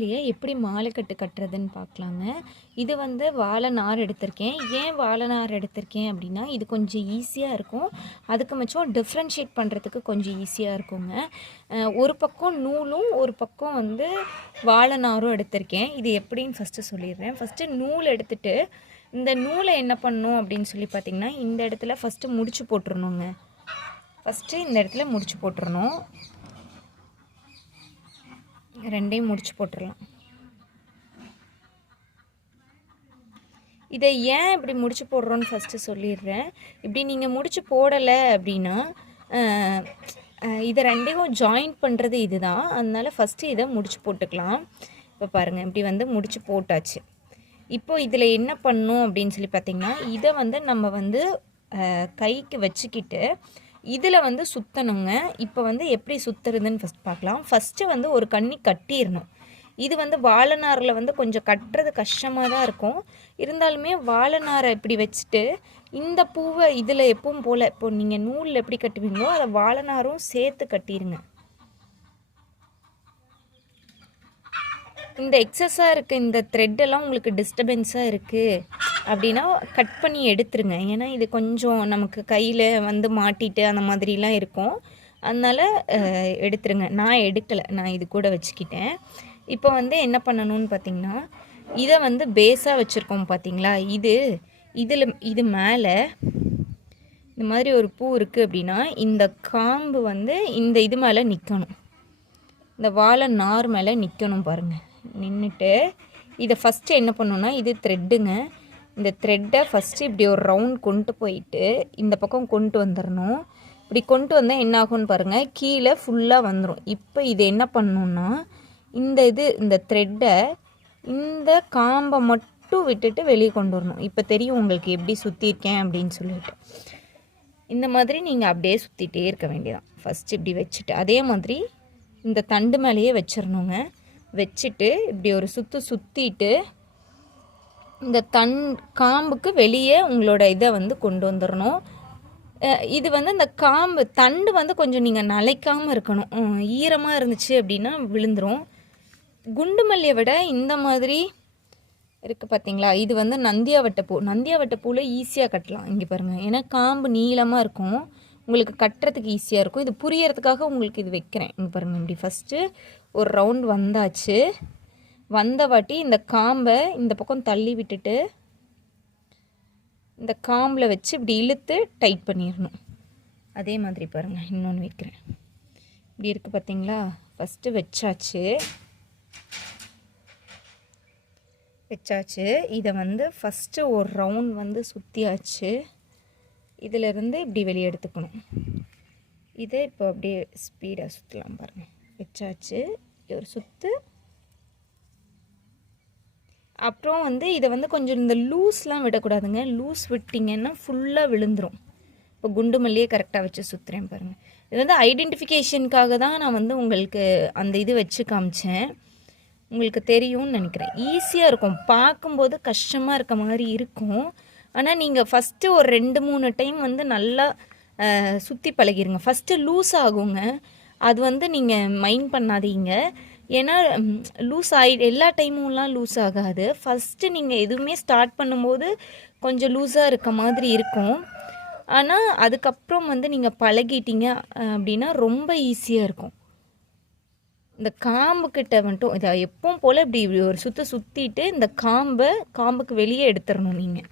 குண்டுமல்லியை எப்படி மாலை கட்டு கட்டுறதுன்னு பார்க்கலாங்க. இது வந்து வாழை நார் எடுத்திருக்கேன். ஏன் வாழை நார் எடுத்திருக்கேன் அப்படின்னா இது கொஞ்சம் ஈஸியாக இருக்கும். அதுக்கு மிச்சம் டிஃப்ரென்ஷியேட் பண்ணுறதுக்கு கொஞ்சம் ஈஸியாக இருக்குங்க. ஒரு பக்கம் நூலும் ஒரு பக்கம் வந்து வாழை நாரும் எடுத்திருக்கேன். இது எப்படின்னு ஃபஸ்ட்டு சொல்லிடுறேன். ஃபஸ்ட்டு நூல் எடுத்துகிட்டு இந்த நூலை என்ன பண்ணும் அப்படின்னு சொல்லி பார்த்தீங்கன்னா இந்த இடத்துல ஃபஸ்ட்டு முடிச்சு போட்டுருணுங்க ஃபஸ்ட்டு இந்த இடத்துல முடிச்சு போட்டுருணும் ரெண்டையும் முடிச்சு போட்டுடலாம் இதை ஏன் இப்படி முடிச்சு போடுறோன்னு ஃபஸ்ட்டு சொல்லிடுறேன். இப்படி நீங்கள் முடிச்சு போடலை அப்படின்னா இதை ரெண்டையும் ஜாயின் பண்ணுறது இதுதான். அதனால் ஃபஸ்ட்டு இதை முடிச்சு போட்டுக்கலாம். இப்போ பாருங்கள் இப்படி வந்து முடிச்சு போட்டாச்சு. இப்போ இதில் என்ன பண்ணும் அப்படின்னு சொல்லி பார்த்தீங்கன்னா இதை வந்து நம்ம வந்து கைக்கு வச்சுக்கிட்டு இதில் வந்து சுற்றணுங்க இப்போ வந்து எப்படி சுற்றுறதுன்னு ஃபஸ்ட் பார்க்கலாம். ஃபஸ்ட்டு வந்து ஒரு கண்ணி கட்டிடணும் இது வந்து வாழைநாரில் வந்து கொஞ்சம் கட்டுறது கஷ்டமாக தான் இருக்கும். இருந்தாலுமே வாழைநாரை இப்படி வச்சுட்டு இந்த பூவை இதில் எப்பவும் போல் இப்போ நீங்கள் நூலில் எப்படி கட்டுவீங்களோ அதை வாழைநாரும் சேர்த்து கட்டிடுங்க இந்த எக்ஸஸாக இருக்க இந்த த்ரெட்டெல்லாம் உங்களுக்கு டிஸ்டர்பன்ஸாக இருக்குது அப்படின்னா கட் பண்ணி எடுத்துருங்க. ஏன்னா இது கொஞ்சம் நமக்கு கையில் வந்து மாட்டிட்டு அந்த மாதிரிலாம் இருக்கும். அதனால் எடுத்துருங்க. நான் எடுக்கலை. நான் இது கூட வச்சுக்கிட்டேன். இப்போ வந்து என்ன பண்ணணும்னு பார்த்தீங்கன்னா இதை வந்து பேஸாக வச்சுருக்கோம் பார்த்தீங்களா இது இதில் இது மேலே இந்த மாதிரி ஒரு பூ இருக்குது அப்படின்னா இந்த காம்பு வந்து இந்த இது மேலே நிற்கணும் இந்த வாழை நார் மேலே நிற்கணும் பாருங்கள் நின்றுட்டு இதை ஃபஸ்ட்டு என்ன பண்ணணும்னா இது த்ரெட்டுங்க இந்த த்ரெட்டை ஃபஸ்ட்டு இப்படி ஒரு ரவுண்ட் கொண்டு போயிட்டு இந்த பக்கம் கொண்டு வந்துடணும் இப்படி கொண்டு வந்தால் என்ன ஆகும்னு பாருங்கள் கீழே ஃபுல்லாக வந்துடும் இப்போ இது என்ன பண்ணணும்னா இந்த இது இந்த த்ரெட்டை இந்த காம்பை மட்டும் விட்டுட்டு வெளியே கொண்டு வரணும். இப்போ தெரியும் உங்களுக்கு எப்படி சுற்றிருக்கேன் அப்படின்னு சொல்லிட்டு. இந்த மாதிரி நீங்கள் அப்படியே சுற்றிட்டே இருக்க வேண்டியதான் ஃபஸ்ட்டு இப்படி வச்சுட்டு அதே மாதிரி இந்த தண்டு மேலேயே வச்சிடணுங்க வச்சுட்டு இப்படி ஒரு சுற்று சுற்றிட்டு இந்த தன் காம்புக்கு வெளியே உங்களோட இதை வந்து கொண்டு வந்துடணும் இது வந்து இந்த காம்பு தண்டு வந்து கொஞ்சம் நீங்கள் நனைக்காமல் இருக்கணும். ஈரமாக இருந்துச்சு அப்படின்னா விழுந்துரும். குண்டு மல்லியை விட இந்த மாதிரி இருக்குது பார்த்தீங்களா இது வந்து நந்தியாவட்ட பூ. நந்தியாவட்ட பூவில் ஈஸியாக கட்டலாம் இங்கே பாருங்கள் ஏன்னா காம்பு நீளமாக இருக்கும். உங்களுக்கு கட்டுறதுக்கு ஈஸியாக இருக்கும். இது புரியறதுக்காக உங்களுக்கு இது வைக்கிறேன். இங்கே பாருங்கள் இப்படி ஃபஸ்ட்டு ஒரு ரவுண்ட் வந்தாச்சு. வந்த வாட்டி இந்த காம்பை இந்த பக்கம் தள்ளி விட்டுட்டு இந்த காம்பில் வச்சு இப்படி இழுத்து டைட் பண்ணிடணும். அதே மாதிரி பாருங்கள் இன்னொன்று வைக்கிறேன். இப்படி இருக்குது பார்த்தீங்களா ஃபஸ்ட்டு வச்சாச்சு. வச்சாச்சு. இதை வந்து ஃபஸ்ட்டு ஒரு ரவுண்ட் வந்து சுற்றியாச்சு இதிலிருந்து இப்படி வெளியே எடுத்துக்கணும். இதை இப்போ அப்படியே ஸ்பீடாக சுற்றலாம் பாருங்கள் வச்சாச்சு. ஒரு சுற்று அப்புறம் வந்து இதை வந்து கொஞ்சம் இந்த லூஸ்லாம் விடக்கூடாதுங்க. லூஸ் விட்டிங்கன்னா ஃபுல்லாக விழுந்துரும். இப்போ குண்டு மல்லியே கரெக்டாக வச்சு சுற்றுறேன் பாருங்கள் இது வந்து ஐடென்டிஃபிகேஷனுக்காக தான் நான் வந்து உங்களுக்கு அந்த இது வச்சு காமிச்சேன். உங்களுக்கு தெரியும்னு நினைக்கிறேன். ஈஸியாக இருக்கும். பார்க்கும்போது கஷ்டமாக இருக்க மாதிரி இருக்கும். ஆனால் நீங்கள் ஃபஸ்ட்டு ஒரு ரெண்டு மூணு டைம் வந்து நல்லா சுற்றி பழகிருங்க. ஃபஸ்ட்டு லூஸ் ஆகுங்க. அது வந்து நீங்கள் மைண்ட் பண்ணாதீங்க. ஏன்னா லூஸ் ஆகி எல்லா டைமும்லாம் லூஸ் ஆகாது. ஃபஸ்ட்டு நீங்கள் எதுவுமே ஸ்டார்ட் பண்ணும்போது கொஞ்சம் லூஸாக இருக்க மாதிரி இருக்கும். ஆனால் அதுக்கப்புறம் வந்து நீங்கள் பழகிட்டீங்க அப்படின்னா ரொம்ப ஈஸியாக இருக்கும். இந்த காம்புக்கிட்ட வந்துட்டும் மட்டும் இதை எப்பவும் போல் இப்படி இப்படி ஒரு சுற்ற சுற்றிட்டு இந்த காம்பை காம்புக்கு வெளியே எடுத்துடணும் நீங்கள்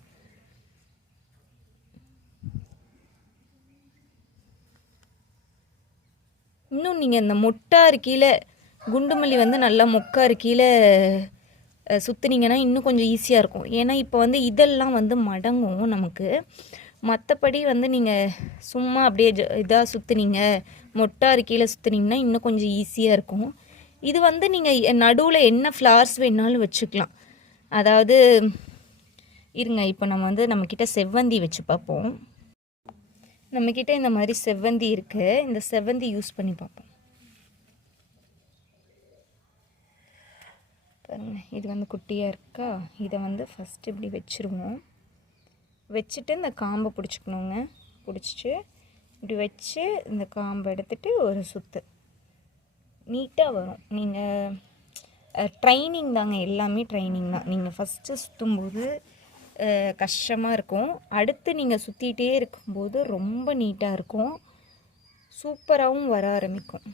இன்னும் நீங்கள் இந்த மொட்டா இருக்கையில் குண்டுமல்லி வந்து நல்லா மொக்கா கீழே சுற்றுனீங்கன்னா இன்னும் கொஞ்சம் ஈஸியாக இருக்கும். ஏன்னா இப்போ வந்து இதெல்லாம் வந்து மடங்கும் நமக்கு. மற்றபடி வந்து நீங்கள் சும்மா அப்படியே இதாக சுற்றுனீங்க மொட்டா கீழே சுற்றுனீங்கன்னா இன்னும் கொஞ்சம் ஈஸியாக இருக்கும். இது வந்து நீங்கள் நடுவில் என்ன ஃப்ளவர்ஸ் வேணாலும் வச்சுக்கலாம். அதாவது இருங்க இப்போ நம்ம வந்து நம்மக்கிட்ட செவ்வந்தி வச்சு பார்ப்போம். நம்மக்கிட்ட இந்த மாதிரி செவ்வந்தி இருக்குது இந்த செவ்வந்தி யூஸ் பண்ணி பார்ப்போம். இது வந்து குட்டியாக இருக்கா? இதை வந்து ஃபஸ்ட்டு இப்படி வச்சுருவோம். வச்சுட்டு இந்த காம்பை பிடிச்சிக்கணுங்க. பிடிச்சிட்டு இப்படி வச்சு இந்த காம்பை எடுத்துகிட்டு ஒரு சுற்று நீட்டாக வரும். நீங்கள் ட்ரைனிங் தாங்க. எல்லாமே ட்ரைனிங் தான். நீங்கள் ஃபஸ்ட்டு சுற்றும்போது கஷ்டமாக இருக்கும். அடுத்து நீங்கள் சுற்றிட்டே இருக்கும்போது ரொம்ப நீட்டாக இருக்கும். சூப்பராகவும் வர ஆரம்பிக்கும்.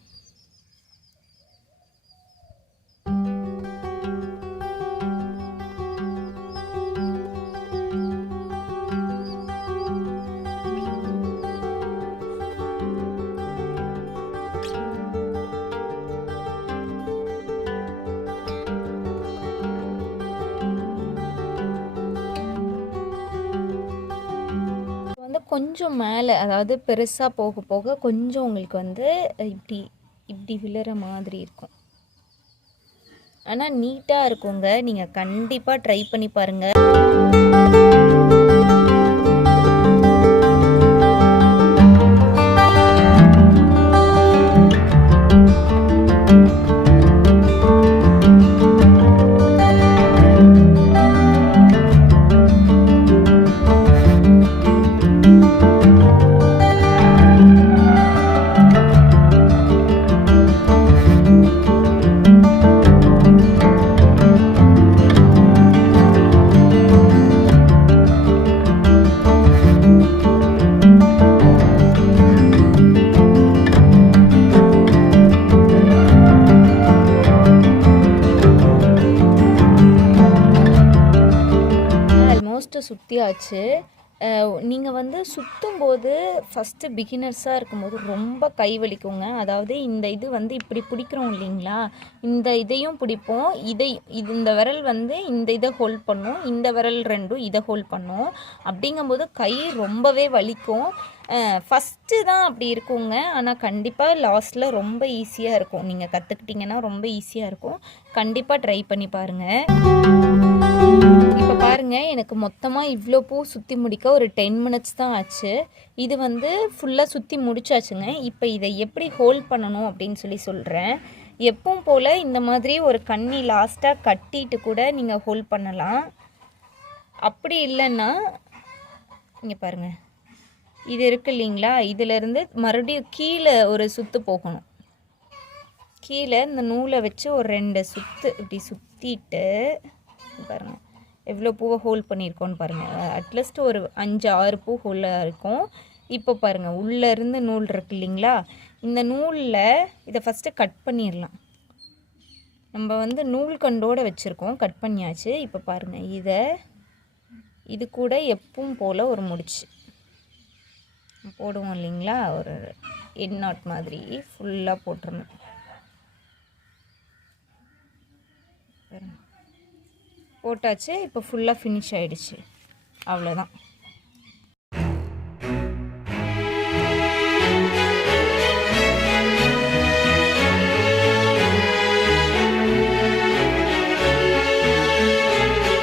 கொஞ்சம் மேலே அதாவது பெருசாக போக போக கொஞ்சம் உங்களுக்கு வந்து இப்படி இப்படி விழுற மாதிரி இருக்கும். ஆனால் நீட்டாக இருக்குங்க. நீங்கள் கண்டிப்பாக ட்ரை பண்ணி பாருங்கள் சுற்றியாச்சு நீங்கள் வந்து சுற்றும் போது ஃபஸ்ட்டு பிகினர்ஸாக இருக்கும்போது ரொம்ப கை வலிக்குங்க. அதாவது இந்த இது வந்து இப்படி பிடிக்கிறோம் இல்லைங்களா? இந்த இதையும் பிடிப்போம். இதை இது இந்த விரல் வந்து இந்த இதை ஹோல்ட் பண்ணும். இந்த விரல் ரெண்டும் இதை ஹோல்ட் பண்ணும். அப்படிங்கும்போது கை ரொம்பவே வலிக்கும். ஃபஸ்ட்டு தான் அப்படி இருக்குங்க. ஆனால் கண்டிப்பாக லாஸ்ட்டில் ரொம்ப ஈஸியாக இருக்கும். நீங்கள் கற்றுக்கிட்டிங்கன்னா ரொம்ப ஈஸியாக இருக்கும். கண்டிப்பாக ட்ரை பண்ணி பாருங்கள் இப்போ பாருங்கள் எனக்கு மொத்தமாக இவ்வளோ பூ சுற்றி முடிக்க ஒரு டென் மினிட்ஸ் தான் ஆச்சு. இது வந்து ஃபுல்லாக சுற்றி முடிச்சாச்சுங்க. இப்போ இதை எப்படி ஹோல்ட் பண்ணணும் அப்படின்னு சொல்லி சொல்கிறேன் எப்பவும் போல் இந்த மாதிரி ஒரு கண்ணி லாஸ்ட்டாக கட்டிட்டு கூட நீங்கள் ஹோல்ட் பண்ணலாம். அப்படி இல்லைன்னா இங்கே பாருங்கள் இது இருக்கு இல்லைங்களா? இதிலேருந்து மறுபடியும் கீழே ஒரு சுற்று போகணும். கீழே இந்த நூலை வச்சு ஒரு ரெண்டு சுற்று இப்படி சுற்றிட்டு பாருங்கள் எவ்வளோ பூவை ஹோல்ட் பண்ணியிருக்கோன்னு பாருங்கள் அட்லீஸ்ட் ஒரு அஞ்சு ஆறு பூ ஹோலாக இருக்கும். இப்போ பாருங்கள் உள்ளேருந்து நூல் இருக்கு இல்லைங்களா? இந்த நூலில் இதை ஃபஸ்ட்டு கட் பண்ணிடலாம். நம்ம வந்து நூல் கண்டோடு வச்சுருக்கோம் கட் பண்ணியாச்சு. இப்போ பாருங்கள் இதை இது கூட எப்பவும் போல் ஒரு முடிச்சு. போடுவோம் இல்லைங்களா? ஒரு எட் நாட் மாதிரி ஃபுல்லாக போட்டுருணும் பாருங்கள் போட்டாச்சு இப்போ ஃபுல்லாக ஃபினிஷ் ஆகிடுச்சு அவ்வளோதான்